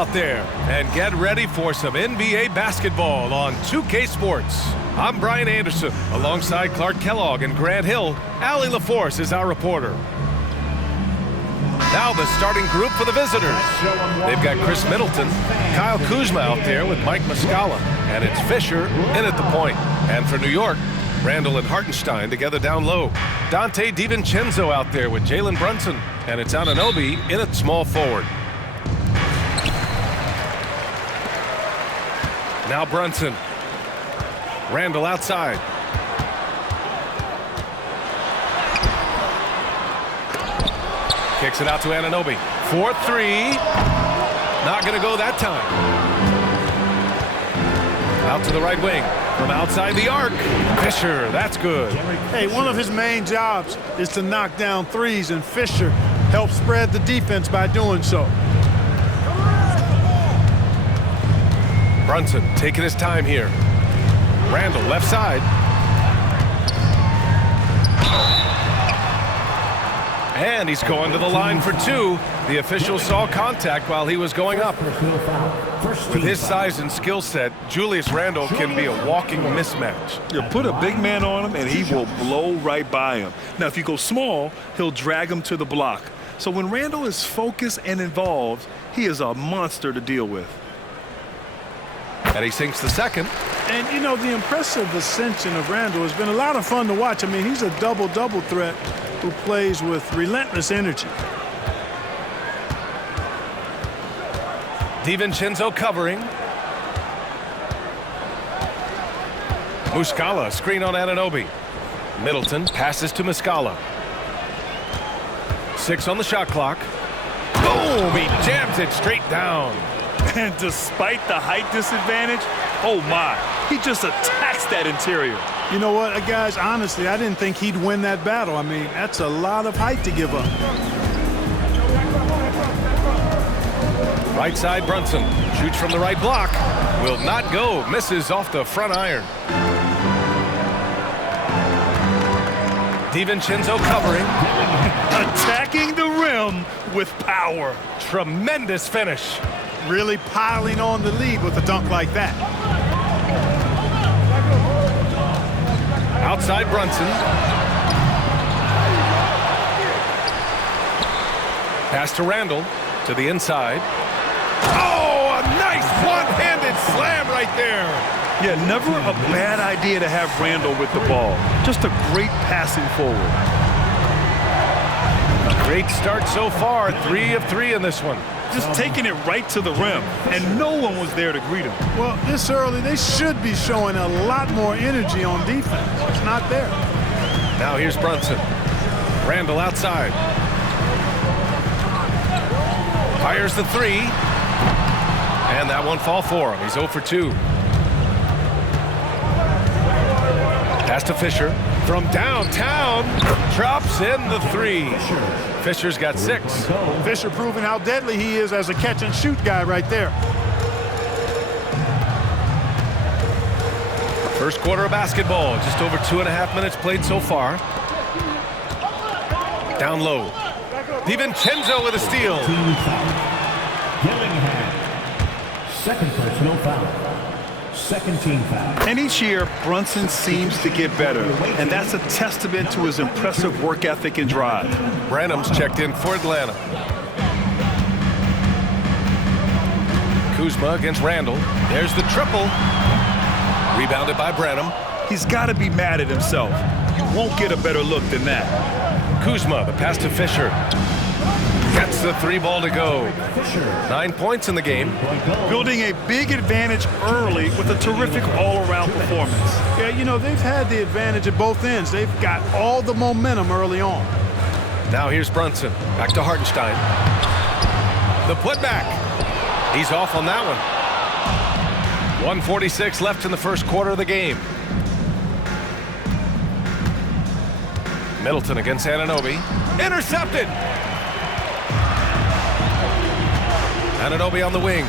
out there, and get ready for some NBA basketball on 2K Sports. I'm Brian Anderson, alongside Clark Kellogg and Grant Hill. Allie LaForce is our reporter. Now the starting group for the visitors. They've got Chris Middleton, Kyle Kuzma out there with Mike Muscala, and it's Fisher in at the point. And for New York, Randall and Hartenstein together down low. Dante DiVincenzo out there with Jalen Brunson, and it's Anunoby in at small forward. Now Brunson. Randall outside. Kicks it out to Anunoby. 4-3. Not going to go that time. Out to the right wing. From outside the arc. Fisher, that's good. Hey, one of his main jobs is to knock down threes, and Fisher helps spread the defense by doing so. Brunson taking his time here. Randall left side. And he's going to the line for two. The official saw contact while he was going up. With his size and skill set, Julius Randle can be a walking mismatch. You put a big man on him and he will blow right by him. Now, if you go small, he'll drag him to the block. So when Randle is focused and involved, he is a monster to deal with. And he sinks the second. And, you know, the impressive ascension of Randle has been a lot of fun to watch. I mean, he's a double-double threat who plays with relentless energy. DiVincenzo covering. Muscala, screen on Anunoby. Middleton passes to Muscala. 6 on the shot clock. Boom! He jams it straight down. And despite the height disadvantage, oh my, he just attacks that interior. You know what, guys, honestly, I didn't think he'd win that battle. I mean, that's a lot of height to give up. Right side, Brunson shoots from the right block. Will not go. Misses off the front iron. DiVincenzo covering. Attacking the rim with power. Tremendous finish. Really piling on the lead with a dunk like that. Outside Brunson. Pass to Randall to the inside. Oh, a nice one-handed slam right there. Yeah, never a bad idea to have Randall with the ball. Just a great passing forward. A great start so far. 3 of 3 in this one. Just taking it right to the rim, and no one was there to greet him. Well, this early, they should be showing a lot more energy on defense. It's not there. Now here's Brunson. Randall outside. Fires the 3. And that won't fall for him. He's 0 for 2. Pass to Fisher. From downtown, drops in the 3. Fisher's got 6. Fisher proving how deadly he is as a catch-and-shoot guy right there. First quarter of basketball. Just over 2.5 minutes played so far. Down low. DiVincenzo with a steal. Second personal foul. Second team foul. And each year, Brunson seems to get better, and that's a testament to his impressive work ethic and drive. Branham's checked in for Atlanta. Kuzma against Randall. There's the triple. Rebounded by Branham. He's got to be mad at himself. You won't get a better look than that. Kuzma, the pass to Fisher. Gets the 3 ball to go. 9 points in the game. Building a big advantage early with a terrific all-around performance. Yeah, you know, they've had the advantage at both ends. They've got all the momentum early on. Now here's Brunson. Back to Hartenstein. The putback. He's off on that one. 1:46 left in the first quarter of the game. Middleton against Anunoby. Intercepted. Anunoby on the wing.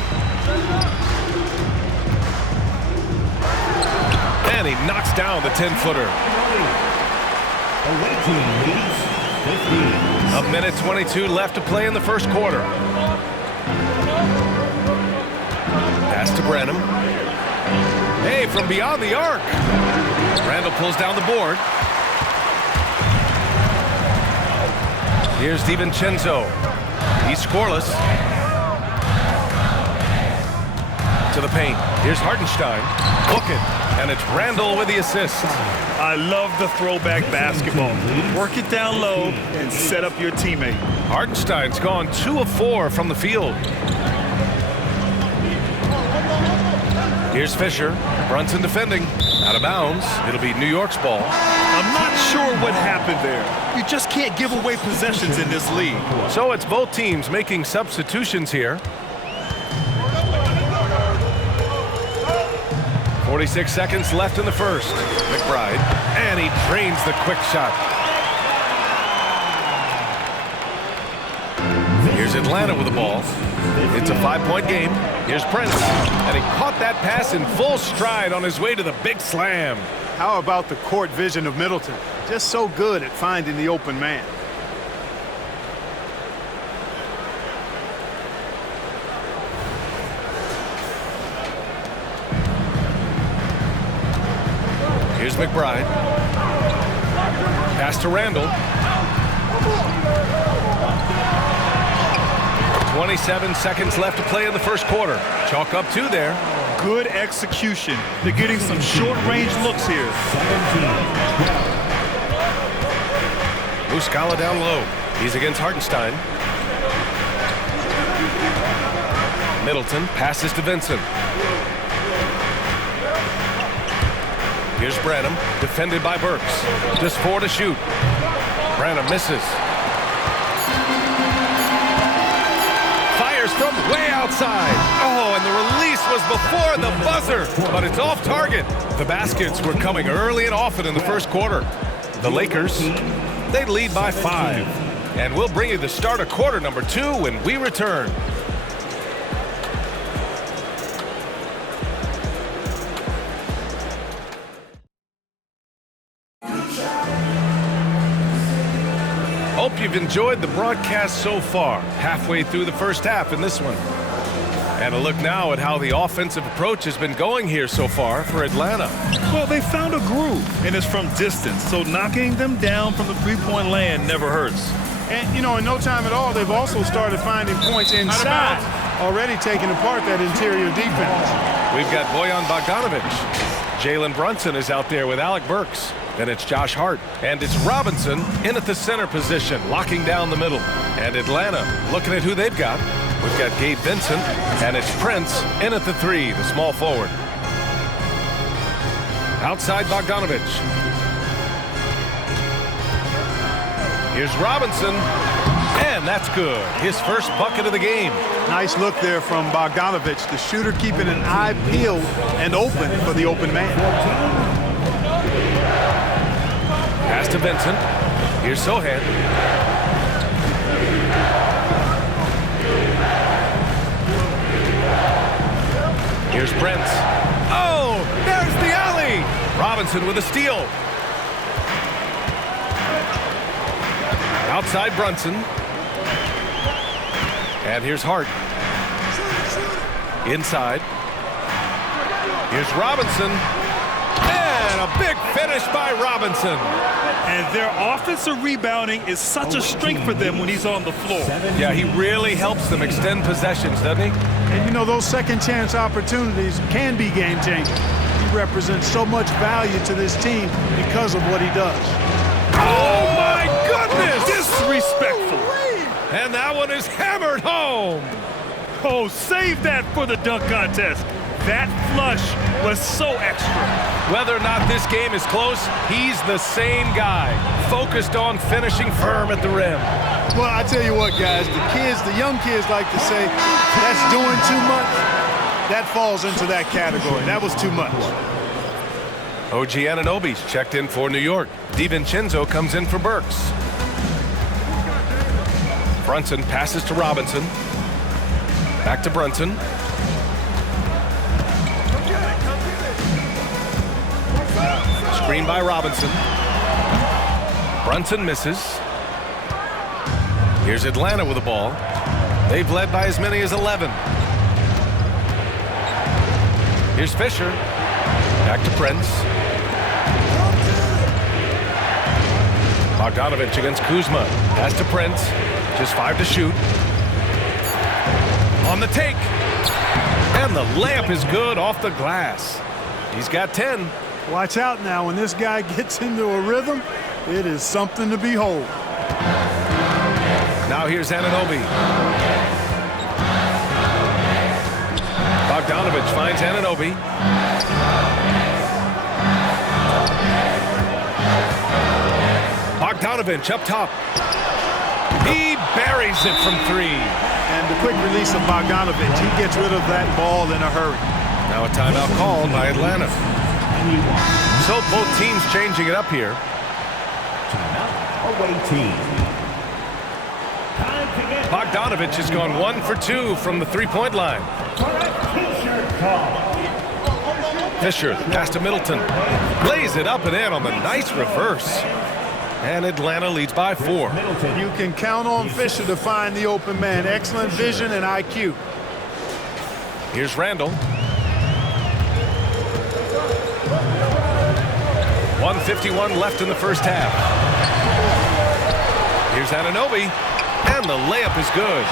And he knocks down the 10-footer. Away team leads 15. A minute 22 left to play in the first quarter. to Branham. Hey, from beyond the arc. Randall pulls down the board. Here's DiVincenzo. He's scoreless. To the paint. Here's Hartenstein. Book it. And it's Randall with the assist. I love the throwback basketball. Work it down low and set up your teammate. Hartenstein's gone 2 of 4 from the field. Here's Fisher. Brunson defending. Out of bounds. It'll be New York's ball. I'm not sure what happened there. You just can't give away possessions in this league. So it's both teams making substitutions here. 46 seconds left in the first. McBride. And he drains the quick shot. Here's Atlanta with the ball. It's a 5-point game. Here's Prince. And he caught that pass in full stride on his way to the big slam. How about the court vision of Middleton? Just so good at finding the open man. Here's McBride. Pass to Randall. 27 seconds left to play in the first quarter. Chalk up 2 there. Good execution. They're getting some short-range looks here. Muscala down low. He's against Hartenstein. Middleton passes to Vincent. Here's Branham, defended by Burks. Just 4 to shoot. Branham misses. Fires from way outside. Oh, and the release was before the buzzer, but it's off target. The baskets were coming early and often in the first quarter. The Lakers, they lead by 5. And we'll bring you the start of quarter number 2 when we return. Hope you've enjoyed the broadcast so far. Halfway through the first half in this one. And a look now at how the offensive approach has been going here so far for Atlanta. Well, they found a groove, and it's from distance, so knocking them down from the three-point land never hurts. And, you know, in no time at all, they've also started finding points inside, already taking apart that interior defense. We've got Bojan Bogdanovic. Jalen Brunson is out there with Alec Burks. Then it's Josh Hart. And it's Robinson in at the center position, locking down the middle. And Atlanta, looking at who they've got. We've got Gabe Vincent, and it's Prince in at the 3, the small forward. Outside Bogdanovic. Here's Robinson, and that's good. His first bucket of the game. Nice look there from Bogdanovic, the shooter keeping an eye peeled and open for the open man. Pass to Vincent. Here's Sohan. Here's Prince. Oh, there's the alley. Robinson with a steal. Outside Brunson. And here's Hart. Inside. Here's Robinson. And a big finish by Robinson. And their offensive rebounding is such a strength for them when he's on the floor. Yeah, he really helps them extend possessions, doesn't he? And, you know, those second chance opportunities can be game-changing. He represents so much value to this team because of what he does. Oh, my goodness! Disrespectful. And that one is hammered home. Oh, save that for the dunk contest. That flush was so extra. Whether or not this game is close, he's the same guy, focused on finishing firm at the rim. Well, I tell you what, guys, the young kids like to say, that's doing too much. That falls into that category. That was too much. OG Anunoby's checked in for New York. DiVincenzo comes in for Burks. Brunson passes to Robinson. Back to Brunson. Screen by Robinson. Brunson misses. Here's Atlanta with the ball. They've led by as many as 11. Here's Fisher. Back to Prince. Bogdanovich against Kuzma. Pass to Prince. Just 5 to shoot. On the take. And the layup is good off the glass. He's got 10. Watch out now. When this guy gets into a rhythm, it is something to behold. Now here's Anunoby. Bogdanovich finds Anunoby. Bogdanovich up top. He buries it from 3. And the quick release of Bogdanovich, he gets rid of that ball in a hurry. Now a timeout called by Atlanta. So both teams changing it up here. Away team. Time to get Bogdanovich has gone 1 for 2 from the three-point line. Fisher, pass to Middleton. Lays it up and in on the nice reverse. And Atlanta leads by 4. You can count on Fisher to find the open man. Excellent vision and IQ. Here's Randall. 1:51 left in the first half. Here's Anunoby. And the layup is good.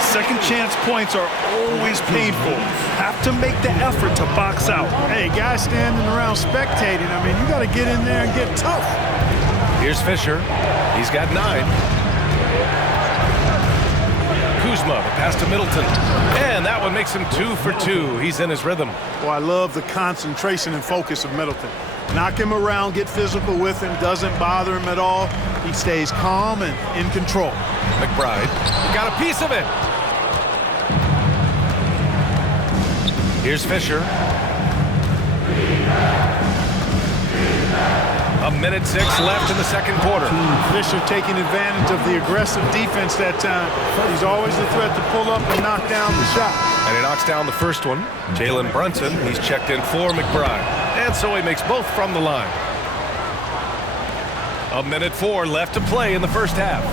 Second chance points are always painful. Have to make the effort to box out. Hey, guys standing around spectating, I mean, you got to get in there and get tough. Here's Fisher. He's got 9. Kuzma, the pass to Middleton. And that one makes him 2 for 2. He's in his rhythm. Well, I love the concentration and focus of Middleton. Knock him around, get physical with him, doesn't bother him at all. He stays calm and in control. McBride got a piece of it. Here's Fisher. 1:06 left in the second quarter. Fisher taking advantage of the aggressive defense that time. He's always a threat to pull up and knock down the shot. And he knocks down the first one. Jalen Brunson, he's checked in for McBride. And so he makes both from the line. 1:04 left to play in the first half.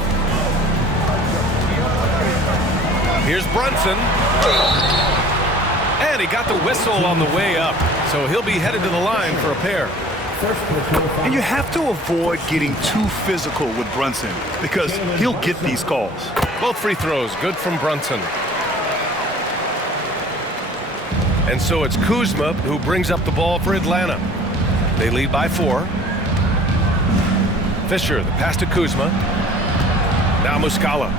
Here's Brunson. And he got the whistle on the way up. So he'll be headed to the line for a pair. And you have to avoid getting too physical with Brunson because he'll get these calls. Both free throws good from Brunson. And so it's Kuzma who brings up the ball for Atlanta. They lead by 4. Fisher, the pass to Kuzma. Now Muscala.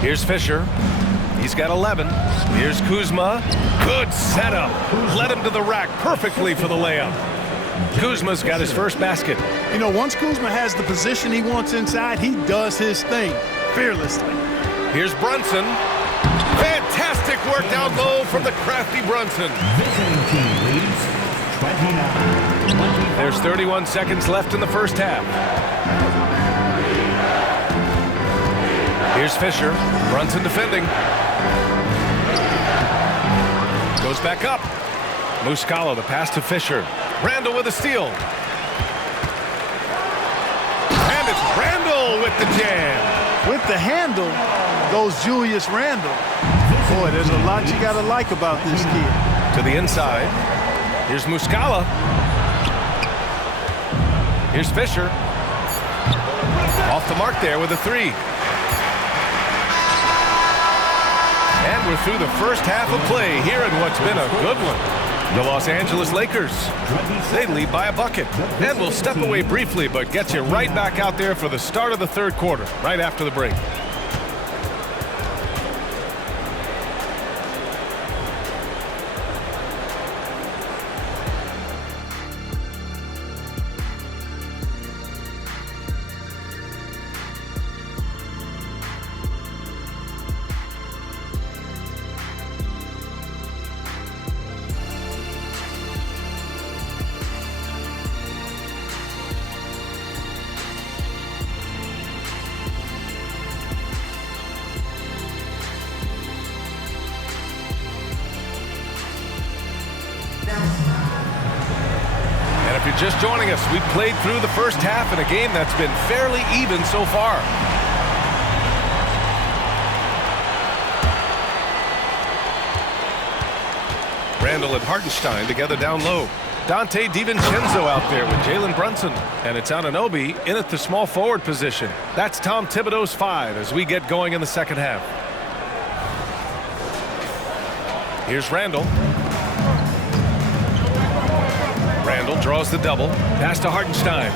Here's Fisher. He's got 11. Here's Kuzma. Good setup. Led him to the rack perfectly for the layup. Kuzma's got his first basket. You know, once Kuzma has the position he wants inside, he does his thing fearlessly. Here's Brunson. Fantastic work down low from the crafty Brunson. visiting team leads 29. There's 31 seconds left in the first half. Here's Fisher. Brunson defending. Goes back up. Muscala, the pass to Fisher. Randall with a steal. And it's Randall with the jam. With the handle goes Julius Randle. Boy, there's a lot you got to like about this kid. To the inside. Here's Muscala. Here's Fisher. Off the mark there with a 3. And we're through the first half of play here in what's been a good one. The Los Angeles Lakers, they lead by a bucket. And we'll step away briefly, but get you right back out there for the start of the third quarter, right after the break. And if you're just joining us, we've played through the first half in a game that's been fairly even so far. Randall and Hartenstein together down low. Dante DiVincenzo out there with Jalen Brunson. And it's Anunoby in at the small forward position. That's Tom Thibodeau's 5 as we get going in the second half. Here's Randall. Randall draws the double. Pass to Hartenstein.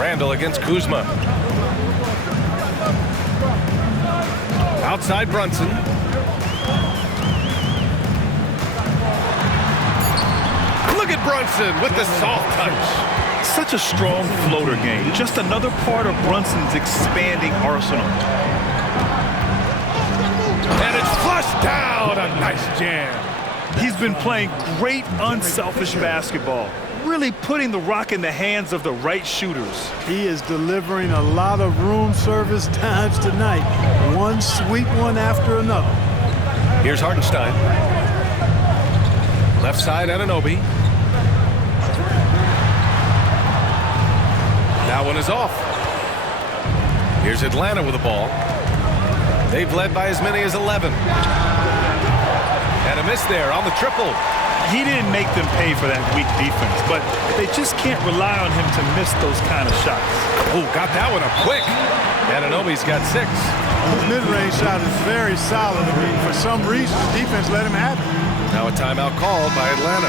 Randall against Kuzma. Outside Brunson. Look at Brunson with the soft touch. Such a strong floater game. Just another part of Brunson's expanding arsenal. And it's flushed down. A nice jam. He's been playing great unselfish basketball. Really putting the rock in the hands of the right shooters. He is delivering a lot of room service times tonight. One sweet one after another. Here's Hartenstein. Left side, Anunoby. That one is off. Here's Atlanta with the ball. They've led by as many as 11. And a miss there on the triple. He didn't make them pay for that weak defense, but they just can't rely on him to miss those kind of shots. Oh, got that one up quick. Anunoby's got 6. His mid-range shot is very solid. I mean, for some reason, the defense let him have it. Now a timeout called by Atlanta.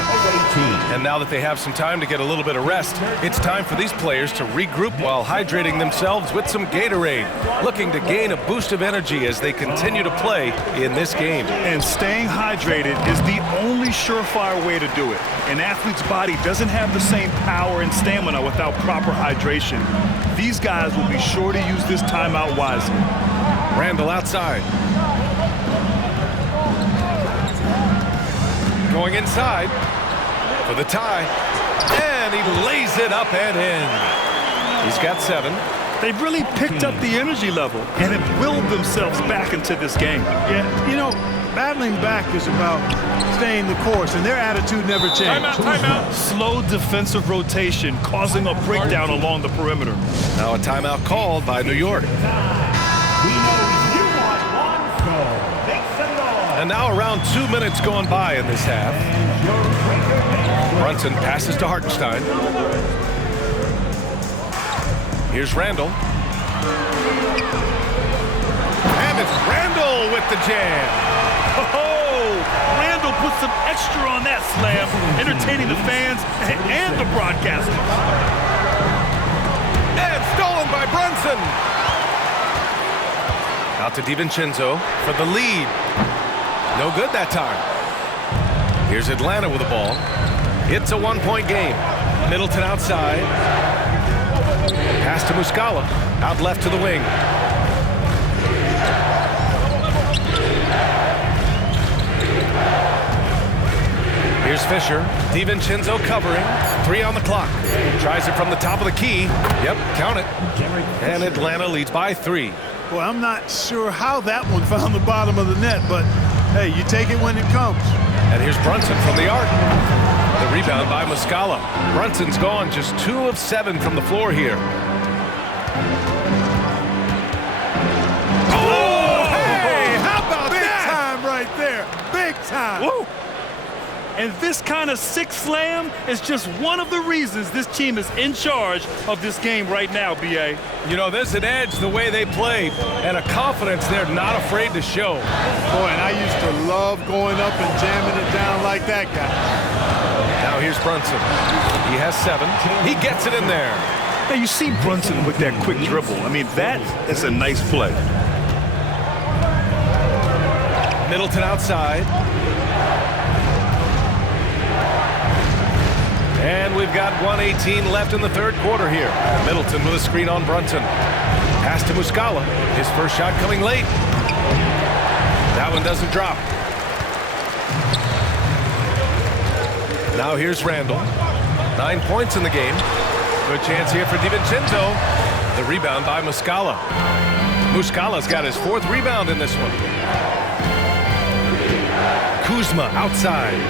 And now that they have some time to get a little bit of rest, it's time for these players to regroup while hydrating themselves with some Gatorade, looking to gain a boost of energy as they continue to play in this game. And staying hydrated is the only surefire way to do it. An athlete's body doesn't have the same power and stamina without proper hydration. These guys will be sure to use this timeout wisely. Randall outside. Going inside for the tie. And he lays it up and in. He's got 7. They've really picked up the energy level and have willed themselves back into this game. Yeah, you know, battling back is about staying the course, and their attitude never changed. Timeout. Slow defensive rotation causing a breakdown along the perimeter. Now a timeout called by New York. And now around 2 minutes gone by in this half. Brunson passes to Hartenstein. Here's Randall. And it's Randall with the jam. Oh, Randall put some extra on that slam, entertaining the fans and the broadcasters. And stolen by Brunson. Out to DiVincenzo for the lead. No good that time. Here's Atlanta with the ball. It's a 1-point game. Middleton outside. Pass to Muscala. Out left to the wing. Here's Fisher. DiVincenzo covering. 3 on the clock. Tries it from the top of the key. Yep, count it. And Atlanta leads by 3. Well, I'm not sure how that one found the bottom of the net, but hey, you take it when it comes. And here's Brunson from the arc. The rebound by Muscala. Brunson's gone just 2 of 7 from the floor here. Oh, hey, how about Big that? time right there. Big time. Woo! And this kind of sick slam is just one of the reasons this team is in charge of this game right now, B.A. You know, there's an edge the way they play and a confidence they're not afraid to show. Boy, and I used to love going up and jamming it down like that guy. Now here's Brunson. He has 7. He gets it in there. Now you see Brunson with that quick dribble. I mean, that is a nice play. Middleton outside. And we've got 1:18 left in the third quarter here. Middleton with a screen on Brunson. Pass to Muscala. His first shot coming late. That one doesn't drop. Now here's Randall. 9 points in the game. Good chance here for DiVincenzo. The rebound by Muscala. Muscala's got his 4th rebound in this one. Kuzma outside.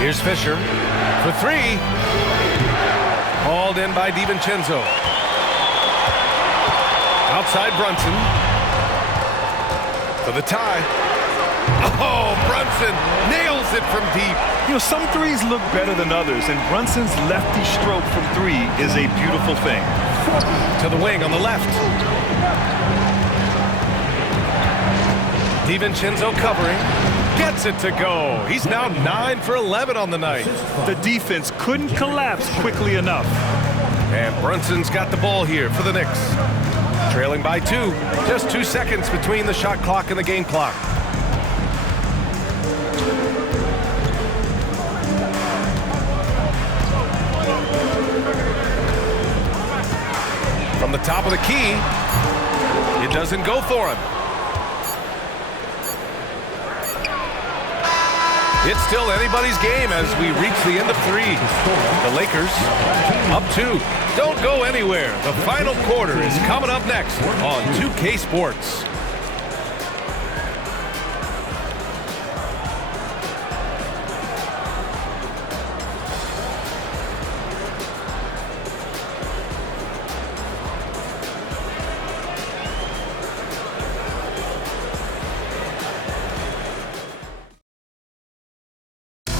Here's Fisher for 3. Hauled in by DiVincenzo. Outside Brunson for the tie. Oh, Brunson nails it from deep. You know, some threes look better than others, and Brunson's lefty stroke from three is a beautiful thing. To the wing on the left. DiVincenzo covering. Gets it to go. He's now 9 for 11 on the night. The defense couldn't collapse quickly enough. And Brunson's got the ball here for the Knicks. Trailing by 2. Just 2 seconds between the shot clock and the game clock. From the top of the key, it doesn't go for him. It's still anybody's game as we reach the end of 3. The Lakers up 2. Don't go anywhere. The final quarter is coming up next on 2K Sports.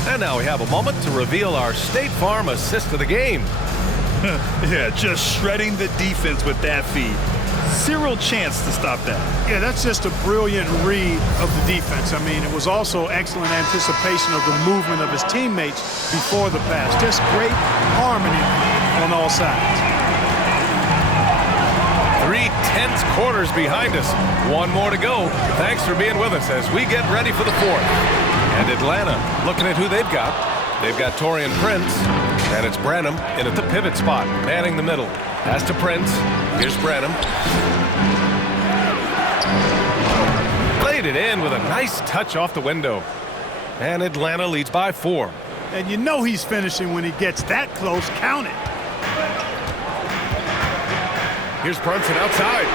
And now we have a moment to reveal our State Farm assist of the game. Yeah, just shredding the defense with that feed. Zero chance to stop that. Yeah, that's just a brilliant read of the defense. I mean, it was also excellent anticipation of the movement of his teammates before the pass. Just great harmony on all sides. 3 tense quarters behind us. One more to go. Thanks for being with us as we get ready for the 4th. And Atlanta, looking at who they've got. They've got Taurean Prince, and it's Branham in at the pivot spot, manning the middle. Pass to Prince. Here's Branham. Played it in with a nice touch off the window. And Atlanta leads by 4. And you know he's finishing when he gets that close. Count it. Here's Brunson outside.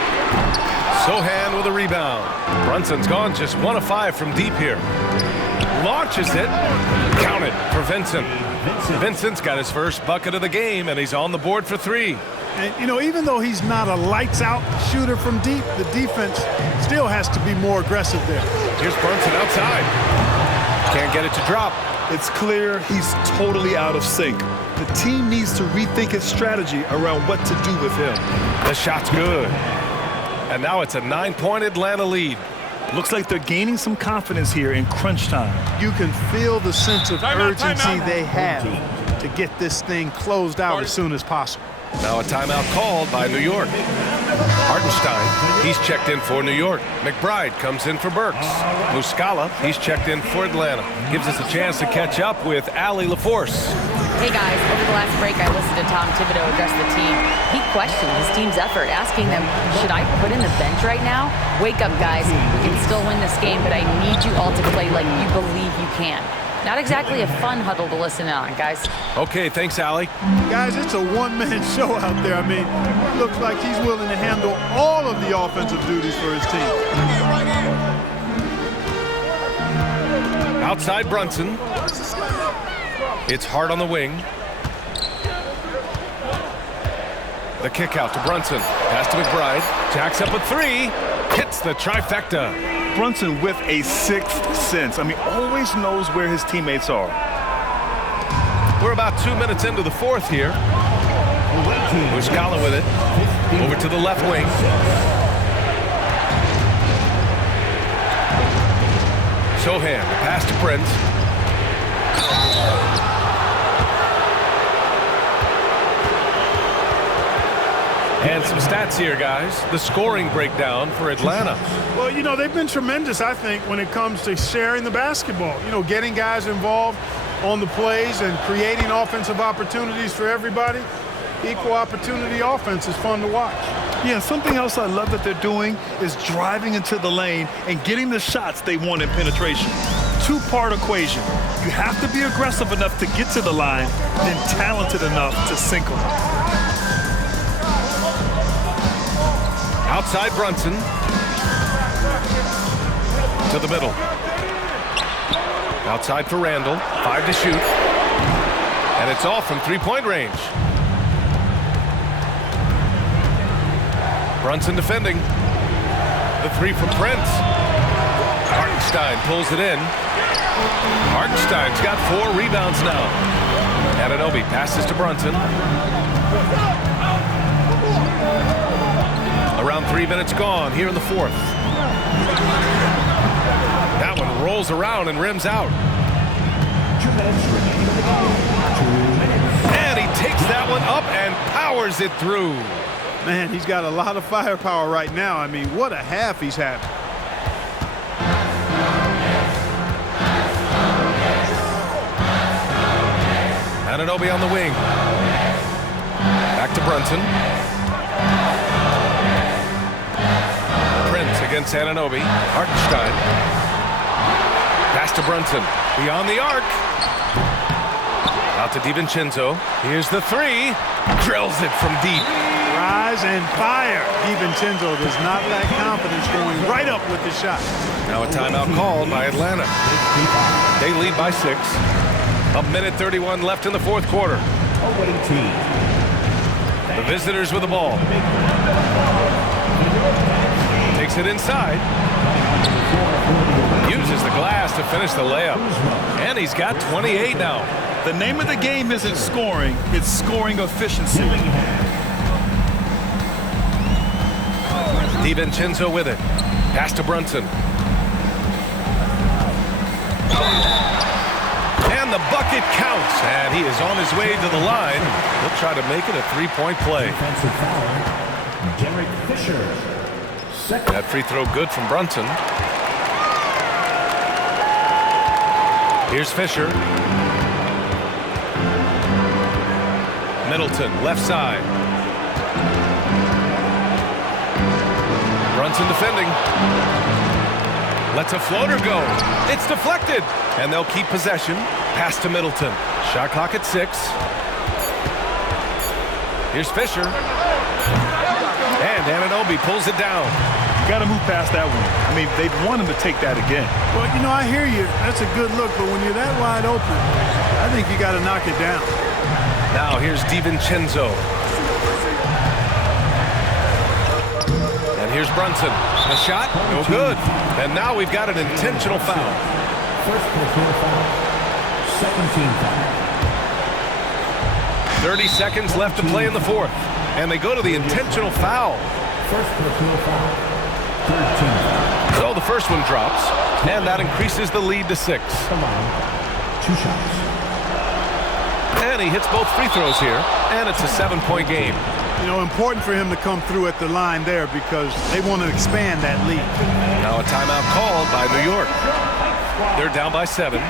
Sohan with a rebound. Brunson's gone just 1 of 5 from deep here. Launches it. Count it for Vincent. Vincent's got his first bucket of the game, and he's on the board for 3. And, you know, even though he's not a lights-out shooter from deep, the defense still has to be more aggressive there. Here's Brunson outside. Can't get it to drop. It's clear he's totally out of sync. The team needs to rethink its strategy around what to do with him. The shot's good. And now it's a 9-point Atlanta lead. Looks like they're gaining some confidence here in crunch time. You can feel the sense of urgency they have to get this thing closed out as soon as possible. Now a timeout called by New York. Hartenstein, he's checked in for New York. McBride comes in for Burks. Muscala, he's checked in for Atlanta. Gives us a chance to catch up with Allie LaForce. Hey guys, over the last break I listened to Tom Thibodeau address the team. He questioned his team's effort, asking them, should I put in the bench right now? Wake up guys, we can still win this game, but I need you all to play like you believe you can. Not exactly a fun huddle to listen on, guys. Okay, thanks, Allie. Guys, it's a one-man show out there. I mean, it looks like he's willing to handle all of the offensive duties for his team. Outside Brunson. It's Hart on the wing. The kick out to Brunson. Pass to McBride. Jacks up a 3. Hits the trifecta. Brunson with a sixth sense. I mean, always knows where his teammates are. We're about 2 minutes into the 4th here. Muscala with it. Over to the left wing. Sohan, the pass to Prince. And some stats here, guys. The scoring breakdown for Atlanta. Well, you know, they've been tremendous, I think, when it comes to sharing the basketball. You know, getting guys involved on the plays and creating offensive opportunities for everybody. Equal opportunity offense is fun to watch. Yeah, something else I love that they're doing is driving into the lane and getting the shots they want in penetration. Two-part equation. You have to be aggressive enough to get to the line, then talented enough to sink them. Outside Brunson. To the middle. Outside for Randall. 5 to shoot. And it's off from three-point range. Brunson defending. The 3 from Prince. Hartenstein pulls it in. Hartenstein's got 4 rebounds now. Anunoby passes to Brunson. Around 3 minutes gone here in the fourth. That one rolls around and rims out. 2 minutes remaining in the game. 2 minutes. And he takes that one up and powers it through. Man, he's got a lot of firepower right now. I mean, what a half he's having. Anunoby on the wing. Back to Brunson. Prince against Anunoby. Hartenstein. Pass to Brunson. Beyond the arc. Out to DiVincenzo. Here's the 3. Drills it from deep. Rise and fire. DiVincenzo does not lack confidence going right up with the shot. Now a timeout called by Atlanta. They lead by 6. 1:31 left in the fourth quarter. Away team. The visitors with the ball. Takes it inside. Uses the glass to finish the layup. And he's got 28 now. The name of the game isn't scoring, it's scoring efficiency. DiVincenzo with it. Pass to Brunson. And the bucket counts. And he is on his way to the line. He'll try to make it a 3-point play. Defensive foul. Derek Fisher. Second. That free throw good from Brunson. Here's Fisher. Middleton, left side. Brunson defending. Lets a floater go. It's deflected. And they'll keep possession. Pass to Middleton. Shot clock at 6. Here's Fisher. And Anunoby pulls it down. Got to move past that one. I mean, they'd want him to take that again. Well, you know, I hear you. That's a good look, but when you're that wide open, I think you got to knock it down. Now here's DiVincenzo. And here's Brunson. The shot, no good. And now we've got an intentional foul. First personal foul. Second team foul. 30 seconds left to play in the fourth. And they go to the intentional foul. First personal foul. Third team foul. So the first one drops. And that increases the lead to 6. Come on. 2 shots. And he hits both free throws here. And it's a 7-point game. You know, important for him to come through at the line there because they want to expand that lead. Now a timeout called by New York. They're down by 7.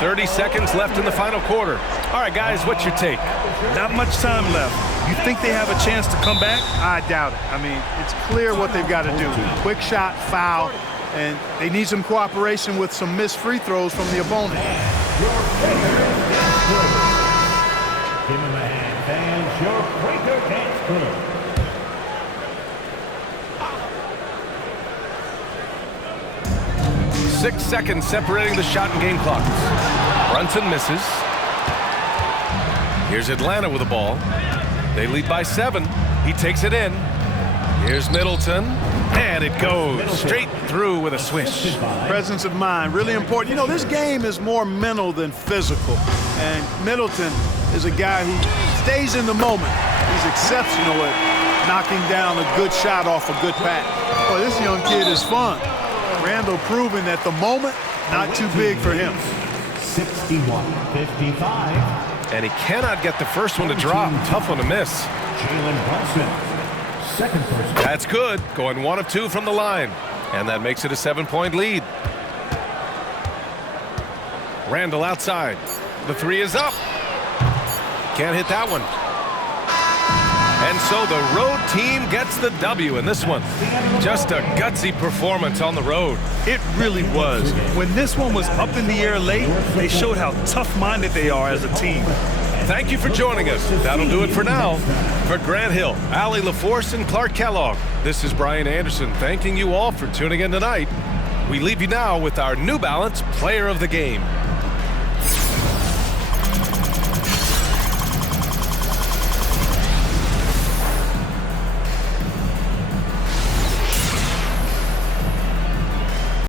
30 seconds left in the final quarter. All right, guys, what's your take? Not much time left. You think they have a chance to come back? I doubt it. I mean, it's clear what they've got to do. Quick shot, foul, and they need some cooperation with some missed free throws from the opponent. Give him a hand, fans. Your breaker dance crew. Six seconds separating the shot and game clocks. Brunson misses. Here's Atlanta with the ball. They lead by 7. He takes it in. Here's Middleton. And it goes straight through with a swish. Presence of mind, really important. You know, this game is more mental than physical. And Middleton is a guy who stays in the moment. He's exceptional at knocking down a good shot off a good pass. Boy, this young kid is fun. Randall proving that the moment, not too big for him. 61-55. And he cannot get the first one to drop. Tough one to miss. Jalen Brunson. Second person. That's good. Going 1 of 2 from the line. And that makes it a 7-point lead. Randall outside. The 3 is up. Can't hit that one. And so the road team gets the W in this one. Just a gutsy performance on the road. It really was. When this one was up in the air late, they showed how tough-minded they are as a team. Thank you for joining us. That'll do it for now. For Grant Hill, Allie LaForce, and Clark Kellogg, this is Brian Anderson thanking you all for tuning in tonight. We leave you now with our New Balance Player of the Game.